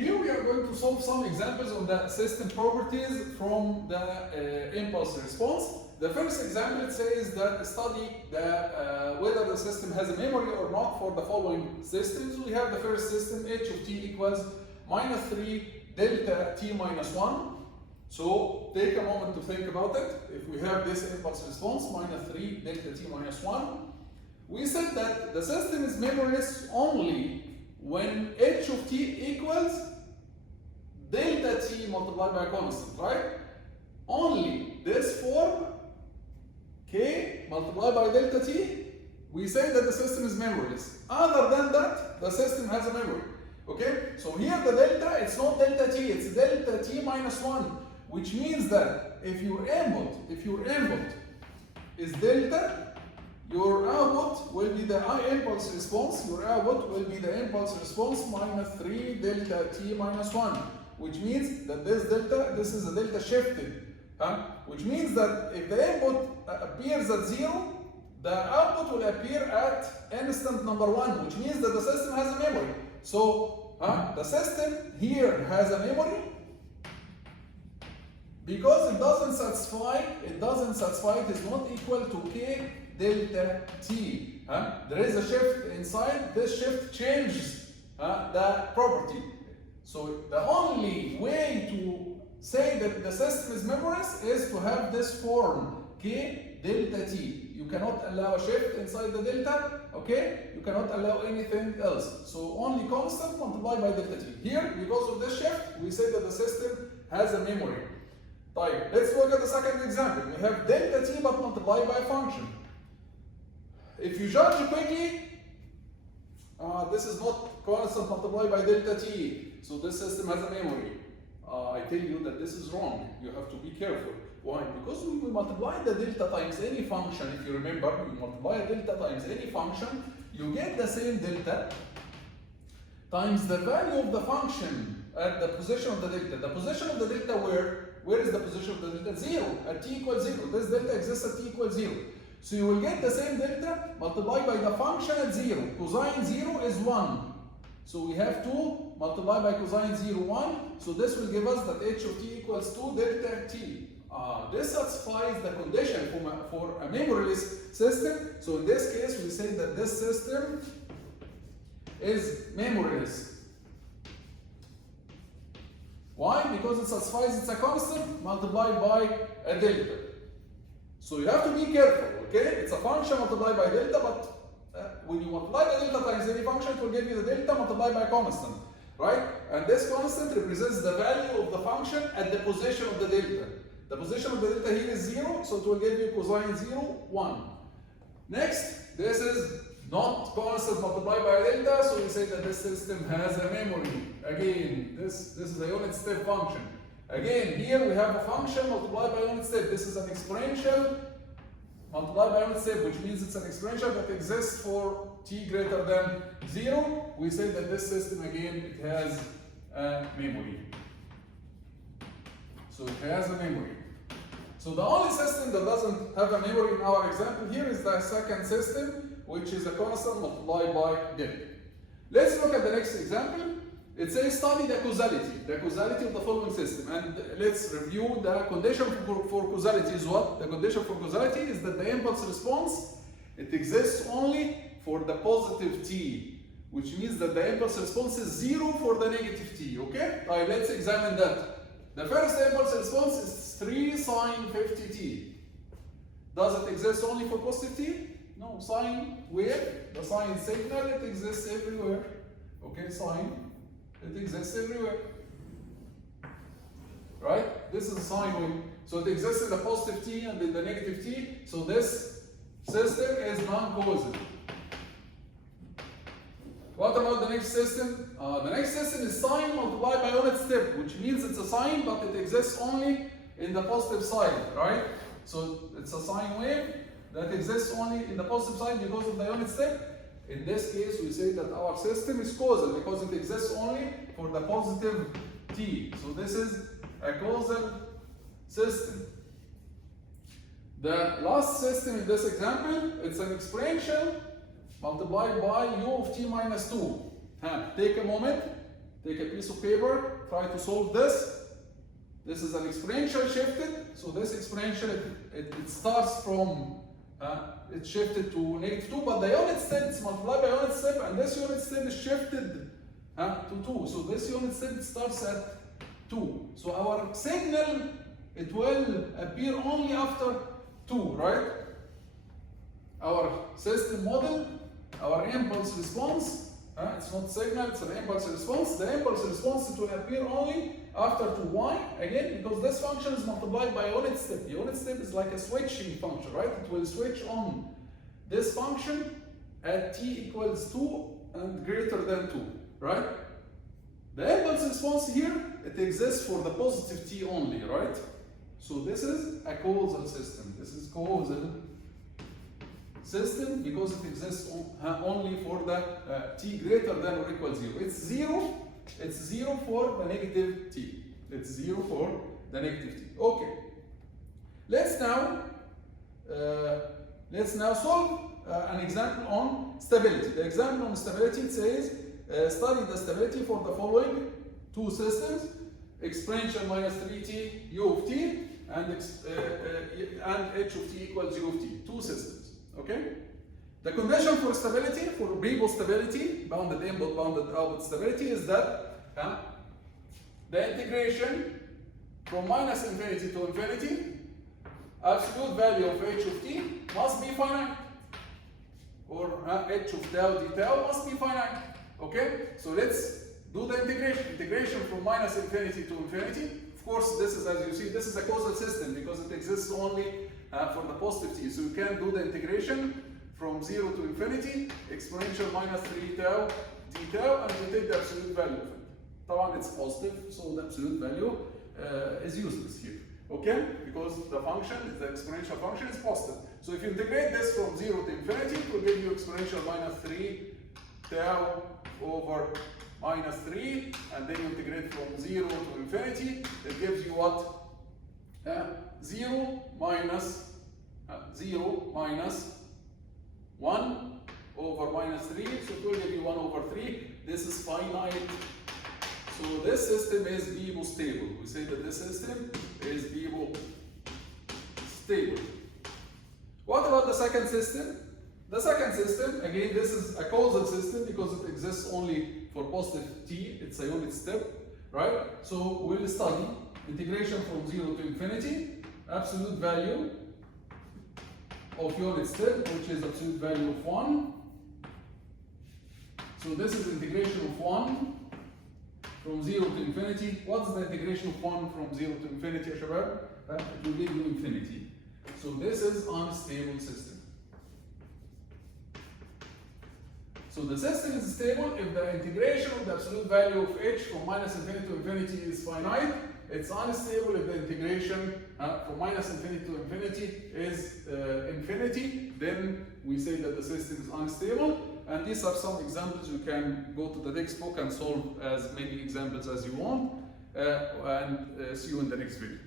Here we are going to solve some examples on the system properties from the impulse response. The first example, it says that study whether the system has a memory or not for the following systems. We have the first system, h of t equals minus 3 delta t minus 1. So take a moment to think about it. If we have this impulse response, minus 3 delta t minus 1, we said that the system is memoryless only when h of t equals delta t multiplied by a constant, right? Only this form, k multiplied by delta t, we say that the system is memoryless. Other than that, the system has a memory. Okay? So here the delta, it's not delta t, it's delta t minus 1, which means that if your input is delta, your output will be the impulse response. Your output will be the impulse response minus 3 delta t minus 1, which means that this is a delta shifted. Which means that if the input appears at 0, the output will appear at instant number 1, which means that the system has a memory. So the system here has a memory because it doesn't satisfy, it is not equal to k delta t. There is a shift inside, this shift changes the property. So the only way to say that the system is memoryless is to have this form, k delta t. You cannot allow a shift inside the delta, okay? You cannot allow anything else. So only constant multiplied by delta t. Here, because of this shift, we say that the system has a memory. Right, let's look at the second example. We have delta t but multiplied by a function. If you judge quickly, this is not constant multiplied by delta t, so this system has a memory. I tell you that this is wrong. You have to be careful. Why? Because when we multiply the delta times any function, if you remember, you multiply a delta times any function, you get the same delta times the value of the function at the position of the delta. The position of the delta where is the position of the delta? 0, at t equals 0. This delta exists at t equals 0. So you will get the same delta multiplied by the function at 0. Cosine 0 is 1. So we have 2 multiplied by cosine 0, 1. So this will give us that h of t equals 2 delta t. This satisfies the condition for a memoryless system. So in this case, we say that this system is memoryless. Why? Because it satisfies, it's a constant multiplied by a delta. So you have to be careful, okay? It's a function multiplied by delta, but when you multiply the delta times any function, it will give you the delta multiplied by a constant, right? And this constant represents the value of the function at the position of the delta. The position of the delta here is 0, so it will give you cosine 0, 1. Next, this is not constant multiplied by a delta, so we say that this system has a memory. Again, this is a unit step function. Again, here we have a function multiplied by unit step. This is an exponential multiplied by unit step, which means it's an exponential that exists for t greater than 0. We say that this system, again, it has a memory. So it has a memory. So the only system that doesn't have a memory in our example here is the second system, which is a constant multiplied by delta. Let's look at the next example. It says study the causality of the following system. And let's review the condition for causality is what? The condition for causality is that the impulse response, it exists only for the positive t, which means that the impulse response is 0 for the negative t, okay? All right, let's examine that. The first impulse response is 3 sine 50t. Does it exist only for positive t? No, sine wave, the sine signal, it exists everywhere. Okay, sine, it exists everywhere. Right? This is a sine wave. So it exists in the positive t and in the negative t. So this system is non-causal. What about the next system? The next system is sine multiplied by unit step, which means it's a sine, but it exists only in the positive side, right? So it's a sine wave that exists only in the positive side because of the unit step. In this case, we say that our system is causal because it exists only for the positive t. So this is a causal system. The last system in this example, it's an exponential multiplied by u of t minus 2. Take a moment Take a piece of paper, try to solve this. This is an exponential shifted, so this exponential, it starts from, it's shifted to -2, but the unit step is multiplied by unit step, and this unit step is shifted to 2. So this unit step starts at 2. So our signal, it will appear only after 2, right? Our system model, our impulse response, it's not signal, it's an impulse response. The impulse response, it will appear only after 2. Why? Again, because this function is multiplied by unit step. The unit step is like a switching function, right? It will switch on this function at t equals 2 and greater than 2, right? The impulse response here, it exists for the positive t only, right? So this is a causal system. This is causal system because it exists only for the t greater than or equal 0. It's 0 for the negative t. It's 0 for the negative t. Okay. Let's now solve an example on stability. The example on stability, it says study the stability for the following two systems: exponential minus 3t u of t and h of t equals u of t. Two systems. Okay? The condition for stability, for Bribo stability, bounded input, bounded output stability, is that the integration from minus infinity to infinity, absolute value of h of t must be finite, or h of tau d tau must be finite. Okay? So let's do the integration. Integration from minus infinity to infinity. Of course, this is, as you see, this is a causal system because it exists only for the positive t. So you can do the integration from 0 to infinity, exponential minus 3 tau d tau, and you take the absolute value of it. طبعا it's positive, so the absolute value is useless here. Okay? Because the function, the exponential function, is positive. So if you integrate this from 0 to infinity, it will give you exponential minus 3 tau over minus 3, and then you integrate from 0 to infinity, it gives you what? 0 minus 1 over minus 3, so it will give you 1 over 3. This is finite. So this system is Bribo stable. We say that this system is Bribo stable. What about the second system? The second system, again, this is a causal system because it exists only for positive t. It's a unit step, right? So we'll study integration from 0 to infinity, absolute value of unit step, which is absolute value of 1. So this is integration of 1 from 0 to infinity. What's the integration of 1 from 0 to infinity, Shabab? It will give you infinity. So this is unstable system. So the system is stable if the integration of the absolute value of h from minus infinity to infinity is finite. It's unstable if the integration from minus infinity to infinity is infinity. Then we say that the system is unstable. And these are some examples. You can go to the textbook and solve as many examples as you want. And see you in the next video.